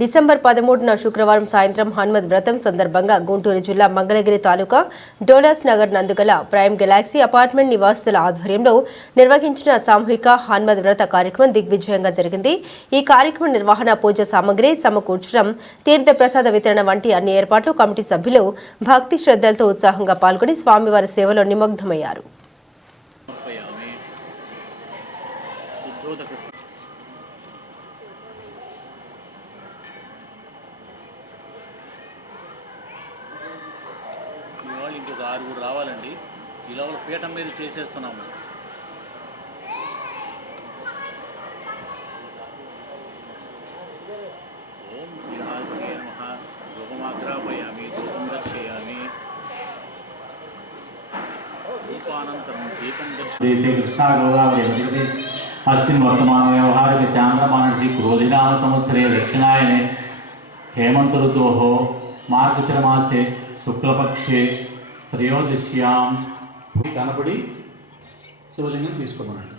December 13న శుక్రవారం సాయంత్రం హనుమత్ వ్రతం సందర్భంగా గుంటూరు జిల్లా మంగళగిరి తాలూకా డోలాస్ నగర్ నందుగల ప్రైమ్ గెలాక్సీ అపార్ట్మెంట్ నివాసితుల ఆధ్వర్యంలో నిర్వహించిన సామూహిక హనుమత్ వ్రత కార్యక్రమం దిగ్విజయంగా జరిగింది. ఈ కార్యక్రమం నిర్వహణ, పూజ సామగ్రి సమకూర్చడం, తీర్థ ప్రసాద వితరణ వంటి అన్ని ఏర్పాట్లు కమిటీ సభ్యులు భక్తి శ్రద్ధలతో ఉత్సాహంగా పాల్గొని స్వామివారి సేవలో నిమగ్నమయ్యారు. ఇంకొక 6 రావాలండి. ఈ లోపల పీఠం మీద చేసేస్తున్నాము. ఓం శ్రీహాయ నమః. రూపమాగ్రాపయామి, రూపం దర్శయామి. రూపానంతరం దీపం దర్శయామి. కృష్ణా గోదావరి ఆంధ్రప్రదేశ్ अस्मिन् वर्तमान व्यवहारिक चांद्रमानसी क्रोधिनाम संवत्सरे दक्षिणायने हेमंत ऋतोः मार्गशिरमासे शुक्लपक्षे त्रयोदश्यां कनपड़ी शिवलिंगं तीसुकोमंడి.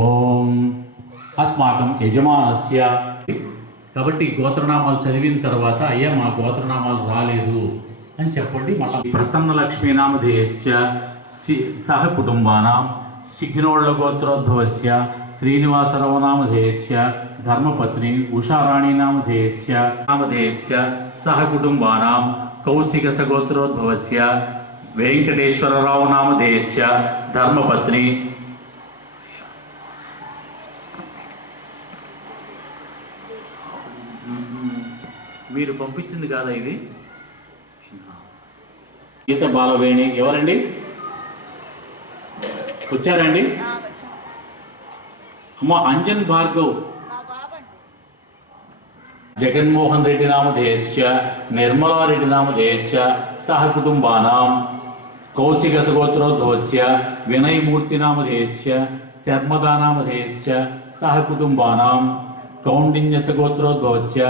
ओम अस्माकं यजमानस्य కాబట్టి గోత్రనామాలు చదివిన తర్వాత అయ్యా మా గోత్రనామాలు రాలేదు అని చెప్పండి. మళ్ళీ ప్రసన్న లక్ష్మీనామధేయశ్చ సహ కుటుంబానాం శిఖినోళ్ళ గోత్రోద్భవస్య శ్రీనివాసరావు నామధేయశ్చ ధర్మపత్ని ఉషారాణి నామధేయశ్చ సహ కుటుంబానాం కౌశిక గోత్రోద్భవస్య వెంకటేశ్వరరావు నామధేయశ్చ ధర్మపత్ని మీరు పంపించింది కాదా ఇది? గీత బాలవేణి ఎవరండి? వచ్చారండి? అమ్మ అంజన్ భార్గవ్ జగన్మోహన్ రెడ్డి నామధేయశ్చ నిర్మలారెడ్డి నామధేయశ్చ సహ కుటుంబానాం కౌశిక గోత్రోద్భవస్య వినయమూర్తి నామధేయశ్చ శర్మదా నామధేయశ్చ సహ కుటుంబానాం కౌండిన్య గోత్రోద్భవస్య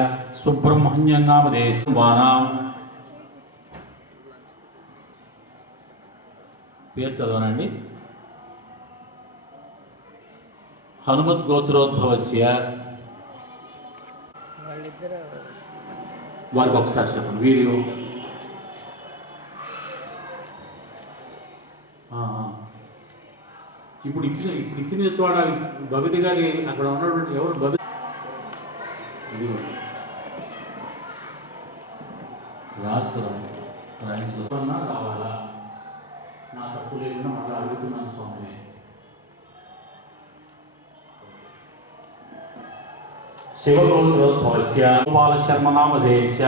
సుబ్రహ్మణ్యం నామధేయశ్చ పేరు చదవనండి. హనుమత్ గోత్రోద్భవస్య వారికి ఒకసారి చెప్పండి వీడియో. ఇప్పుడు ఇచ్చిన చోట భవిత గారి అక్కడ ఉన్నటువంటి ఎవరు భవిత రాయించుకున్నా రావాలా? నా తప్పు లేకుండా మళ్ళీ అడుగుతున్నాను స్వామి. శివగోత్రోద్భవస్య బాలశర్మ నామధేయశ్చ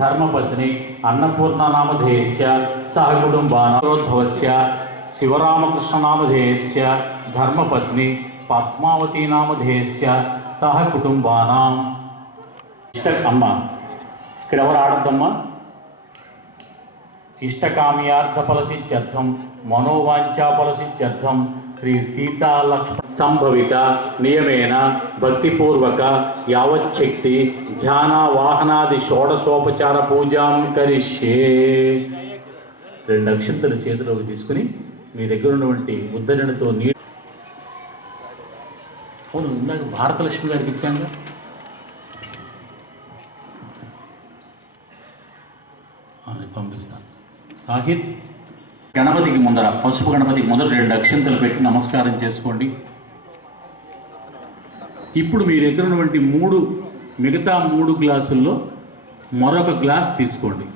ధర్మపత్ని అన్నపూర్ణ నామధేయశ్చ సహ కుటుంబానామధేయశ్చ శివరామకృష్ణ నామధేయశ్చ ధర్మపత్ని పద్మావతి నామధేయశ్చ సహ కుటుంబానాం. అమ్మ ఇక్కడ ఎవరు ఆడద్దమ్మా? ఇష్టకామ్యార్థ ఫలసిద్ధ్యర్థం మనోవాంఛా ఫలసిద్ధ్యర్థం శ్రీ సీతా లక్ష్మణ సంభవిత నియమేన భక్తిపూర్వక యావచ్చక్తి ధ్యాన వాహనాది షోడశోపచార పూజాం కరిష్యే. 2 అక్షంతలు చేతిలోకి తీసుకుని మీ దగ్గర ఉన్నటువంటి ఉద్ధరణతో నీరు. అవును, ఇందాక భారతలక్ష్మి గారికి ఇచ్చాను. పంపిస్తాను. సాహిత్ గణపతికి ముందర, పసుపు గణపతికి ముందర 2 అక్షంతలు పెట్టి నమస్కారం చేసుకోండి. ఇప్పుడు మీ దగ్గర ఉన్నటువంటి మిగతా 3 గ్లాసుల్లో మరొక గ్లాస్ తీసుకోండి.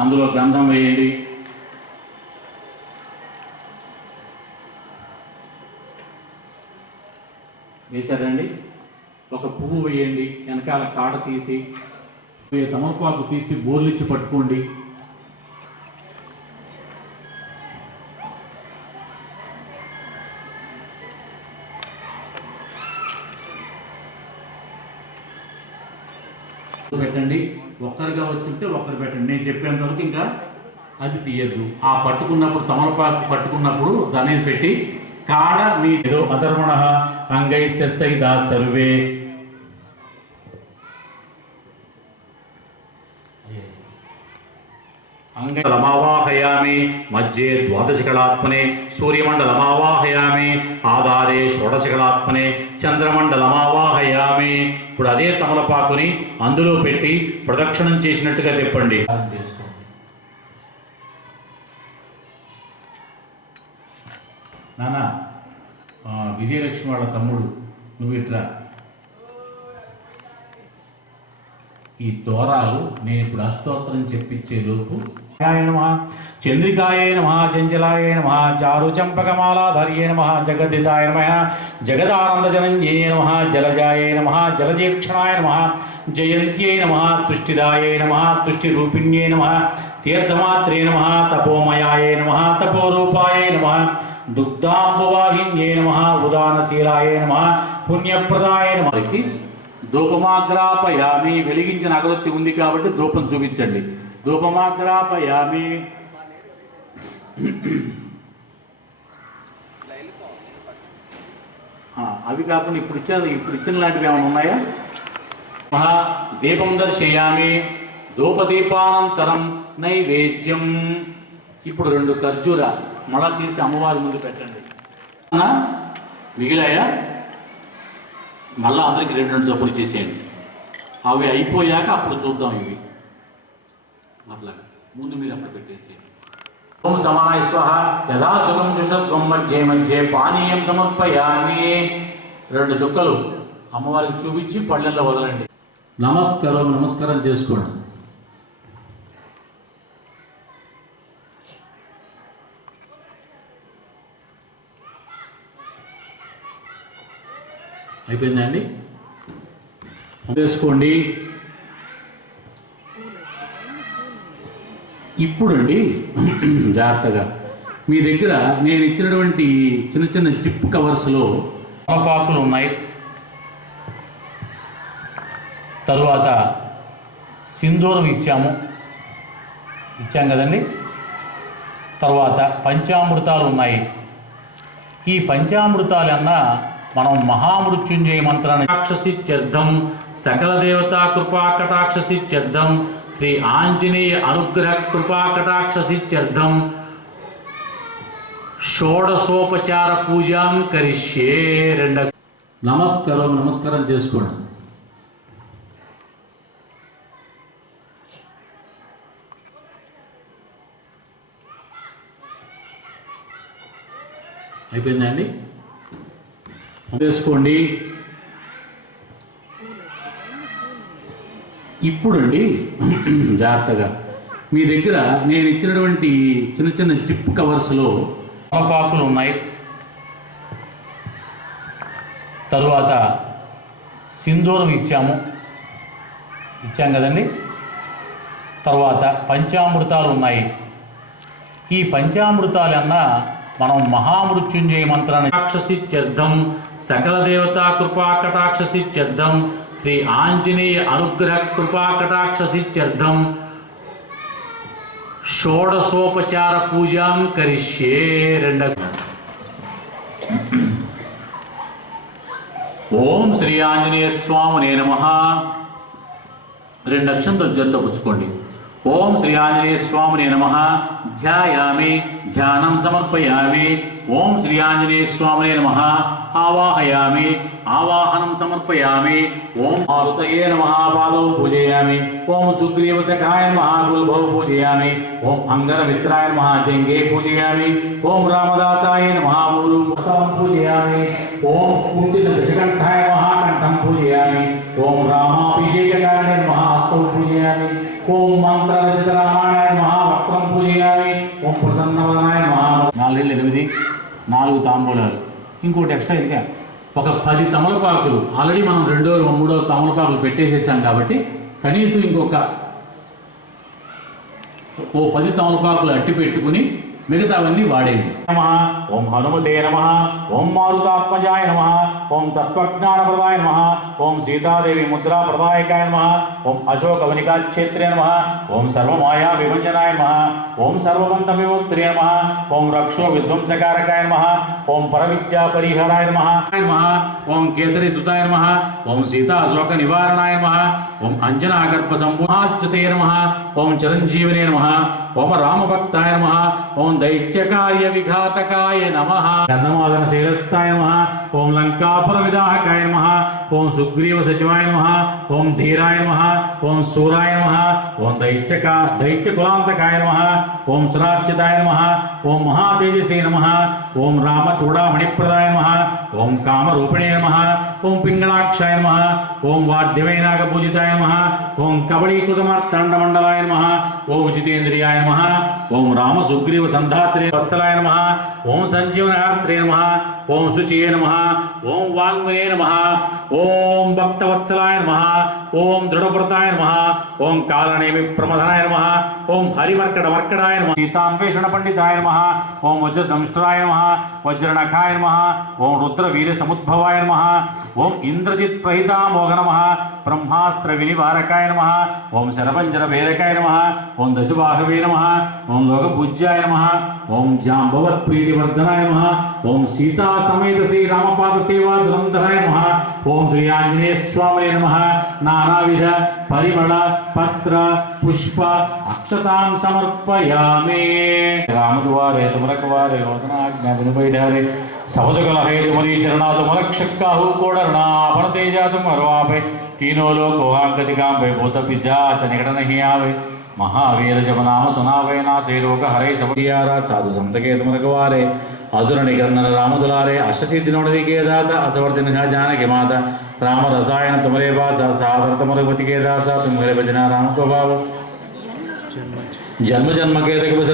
అందులో గంధం వేయండి. వేశారండి. ఒక పువ్వు వేయండి. వెనకాల కాడ తీసి తమలపాకు తీసి బోర్లిచ్చి పట్టుకోండి. పెట్టండి. ఒక్కరిగా వచ్చుంటే ఒక్కరు పెట్టండి. నేను చెప్పేంత వరకు ఇంకా అది తీయద్దు. ఆ పట్టుకున్నప్పుడు తమలపాకు పట్టుకున్నప్పుడు దాని పెట్టి కాడ మీ అధర్మణ అంగైశ్చ సహితా సర్వే అంగళమావాహయామి మధ్యే ద్వాదశకళాత్మనే సూర్యమండలమావాహయామి ఆధారే షోడశకళాత్మనే చంద్రమండలమావాహయామి. ఇప్పుడు అదే తమలపాకుని అందులో పెట్టి ప్రదక్షిణం చేసినట్టుగా తిప్పండి. నానా విజయలక్ష్మి వాళ్ళ తమ్ముడు నువ్వు ఇట్లా ఈ దూరాలు నేను ఇప్పుడు అష్టోత్తరం చెప్పించే లోపు చంద్రికాయ నమ చంచలాయ నమ చారు చంపకమాలాధర్యే నమ జగద్దితాయ నమ జగదానందజనంజయ నమ జలజాయ నమ జలజేక్షణాయ నమ జయంత్యై నమ తుష్టిదాయ నమ తుష్టిరూపిణ్యే నమ తీర్థమాత్రే నమ తపోమయాయ నమ తపోరూపాయ నమ దుగ్ధాంబువాహిన్యే నమ ఉదానశీలాయ నమ పుణ్యప్రదాయ నమ. ధూపమాగ్రాపయామి. వెలిగించిన అగరొత్తి ఉంది కాబట్టి ధూపం చూపించండి. ధూపమాగ్రాపయామి. అవి కాకుండా ఇప్పుడు ఇచ్చిన లాంటివి ఏమైనా ఉన్నాయా? దీపం దర్శయామి. ధూపదీపానంతరం నైవేద్యం. ఇప్పుడు 2 ఖర్జూర మళ్ళా తీసి అమ్మవారి ముందు పెట్టండి. మిగిలాయా? మళ్ళా అందరికి 2 చొప్పులు చేసేయండి. అవి అయిపోయాక అప్పుడు చూద్దాం. ఇవి అట్లా ముందు మీరు అప్పుడు పెట్టేసేయండి. ఓం సమాయ స్వహ యథా సుఖం చుషద్వం మధ్యే మధ్యే పానీయం సమర్పయామి. 2 చుక్కలు అమ్మవారికి చూపించి పళ్ళెల్లో వదలండి. నమస్కారం చేసుకోండి. అయిపోయిందండి. వేసుకోండి. ఇప్పుడండి జాగ్రత్తగా మీ దగ్గర నేను ఇచ్చినటువంటి చిన్న చిన్న జిప్ కవర్స్లో తమలపాకులు ఉన్నాయి. తరువాత సింధూరం ఇచ్చాం కదండి. తర్వాత పంచామృతాలు ఉన్నాయి. ఈ పంచామృతాలన్నా మనం మహామృత్యుంజయ మంత్రాన్ని కటాక్షసిత్యర్థం సకల దేవతా కృపా కటాక్షసిత్యర్థం శ్రీ ఆంజనేయ అనుగ్రహ కృపా కటాక్షసిత్యర్థం షోడశోపచార పూజాం కరిష్యే. 2 నమస్కారం చేసుకోండి. అయిపోయిందండి. వేసుకోండి. ఇప్పుడండి జాగ్రత్తగా మీ దగ్గర నేను ఇచ్చినటువంటి చిన్న చిన్న జిప్ కవర్స్లో తమలపాకులు ఉన్నాయి. తరువాత సింధూరం ఇచ్చాం కదండి. తర్వాత పంచామృతాలు ఉన్నాయి. ఈ పంచామృతాలన్నా మనం మహామృత్యుంజయ మంత్రాన్ని కటాక్షసిత్యర్థం సకల దేవతా కృపా కటాక్షసిత్యర్థం శ్రీ ఆంజనేయ అనుగ్రహ కృపా కటాక్షసిత్యర్థం షోడశోపచార పూజాం కరిష్యే. 2 ఓం శ్రీ ఆంజనేయ స్వామినే నమః. 2 అక్షంతలు చేత్తో పుచ్చుకోండి. ఓం శ్రీ ఆంజనేయ స్వామినే నమః. ధ్యాయామి. ధ్యానం సమర్పయామి. ఓం శ్రీ ఆంజనేయ స్వామినే నమః. ఆవాహయామి. ఆవాహనం సమర్పయామి. ఓం మారుతయే నమః. పాదౌ పూజయామి. ఓం సుగ్రీవ సఖాయ నమః. గుల్భౌ పూజయామి. ఓం అంగరమిత్రాయ నమః. జంగే పూజయామి. ఓం రామదాసాయ నమః. ముఖం పూజయామి. ఓం కుండిత దశకంఠాయ నమః. కంఠం పూజయామి. ఓం రామాభిషేకకారిణే నమః. హస్తౌ పూజయామి. ఓం మంత్రరచిత రామాయణాయ నమః. వక్త్రం పూజయామి. ఓం ప్రసన్నవదనాయ నమః. 4 4 తాంబూలాలు. ఇంకోటి ఎక్స్ట్రా ఇదిగా ఒక 10 తమలపాకులు ఆల్రెడీ మనం 2వ 3వ తమలపాకులు పెట్టేసేసాం కాబట్టి కనీసం ఇంకొక 10 తమలపాకులు అట్టి పెట్టుకుని మిగతావన్నీ వాడేయండి. నమః ఓం హనుమతే నమః ఓం మారుతాత్మజాయ నమః ఓం తత్వజ్ఞానప్రదాయ నమః ఓం సీతాదేవి ముద్రా ప్రదాయకాయ నమః ఓం అశోకవనికాక్షేత్రే నమః ఓం సర్వమాయా విభంజనాయ నమః ఓం సర్వబంధ విముక్త్రే నమః ఓం రక్షో విధ్వంసకారకాయ నమః ఓం పరవిద్యా పరిహరాయ నమః ఓం కేసరి సుతాయ నమః ఓం సీతా శోక నివారణాయ నమః ఓం అంజనాగర్భ సంమోహాచ్యుతే నమః ఓం చిరంజీవినే నమః ఓం రామభక్తాయ నమః ఓం దైత్యకార్య విఘాతకాయ నమః గంధమాదన శైలస్థాయ నమః ఓం లంకాపుర విదాహకాయ నమః ఓం సుగ్రీవ సచివాయ నమః ఓం ధీరాయ నమః ఓం సూరాయ నమః ఓం దైత్య కులాంతకాయ నమః ఓం సురార్చితాయ నమః ఓం మహాతేజసే నమః ఓం రామచూడామణిప్రదాయ నమః ఓం కామరూపిణే నమః ఓం పింగళాక్షాయ నమః ఓం వాద్యవైనాగ పూజితాయ నమః ఓం కబళీకృతమార్తాండమండలాయ నమః ఓం జితేంద్రియాయ నమః ఓం రామ సుగ్రీవ సంధాత్రే వత్సలాయ నమః ఓం సంజీవనహార్త్రే నమః ఓం శుచియే నమః ఓం వాంగ్మనే నమః ఓం భక్తవత్సలాయ నమః ఓం దృఢవ్రతాయ నమః ఓం కాలనేమి ప్రమథనాయ నమః ఓం హరివర్కడాయ నమః సీతాన్వేషణ పండితాయ నమః ఓం వజ్రదంష్ట్రాయ నమః వజ్రనఖాయ నమః ఓం రుద్రవీర సముద్భవాయ నమః ఓం ఇంద్రజిత్ ప్రహితామోఘ నమః బ్రహ్మాస్త్ర వినివారకాయ నమః ఓం శరపంజర భేదకాయ నమః ఓం దశబాహవే నమః ఓం లోకపూజ్యాయ నమః ఓం జాంబవత్ ప్రీతివర్ధనాయ నమః ఓం సీతా సమేత శ్రీ రామపాద సేవా దురంధరాయ నమః ఓం శ్రీ ఆంజనేయ స్వామినే నమః నానావిధ పరిమళ పత్ర పుష్ప అక్షతాం సమర్పయామి రామద్వారే తుమరకవారే రోదనాజ్ఞా వినుబైఢారే సవజగల హే తుమరీ శరణాదు మలక్షక్కాహు కోడరణాపణ తేజాతుం హర్వాపే तीनों लोग ओहांगति काम भय भूत पिशाच निकट नहीं आवे महावीर जप नाम सुनावे ना से रोग हरे सबरियारा साधु संत के तुम रखवारे असुर निकंदन राम दुलारे अशसी दिनोड़ि के दाता असवर्धन जानकी माता राम रसायन तुम्हारे पास सादर तुमरे पति के दासा तुम्हारे भजना राम को भाव जन्म जन्म के